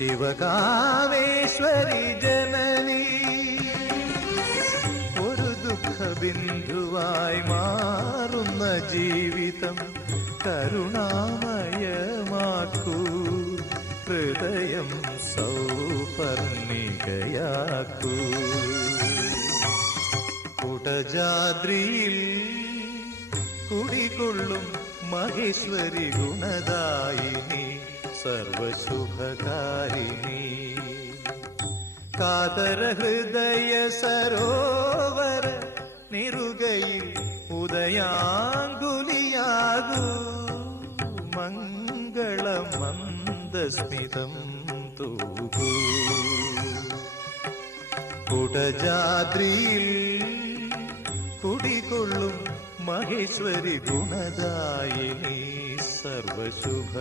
ശിവകാമേശ്വരി ജനനി ഒരു ദുഃഖബിന്ദുവായി മാറുന്ന ജീവിതം കരുണാമയമാക്കൂ, ഹൃദയം സൗപർണികയാക്കൂ. കുടജാദ്രിയിൽ കുടികൊള്ളും മഹേശ്വരി ഗുണദായിനി സർവശുഭകാരിണി. കാതര ഹൃദയ സരോവര നിറുകയിൽ ഉദയാങ്കുലിയാകൂ, മംഗളമന്ദസ്മിതം തൂകൂ. കുടജാദ്രിയിൽ കുടികൊള്ളും മഹേശ്വരി ഗുണദായിനി സർവശുഭ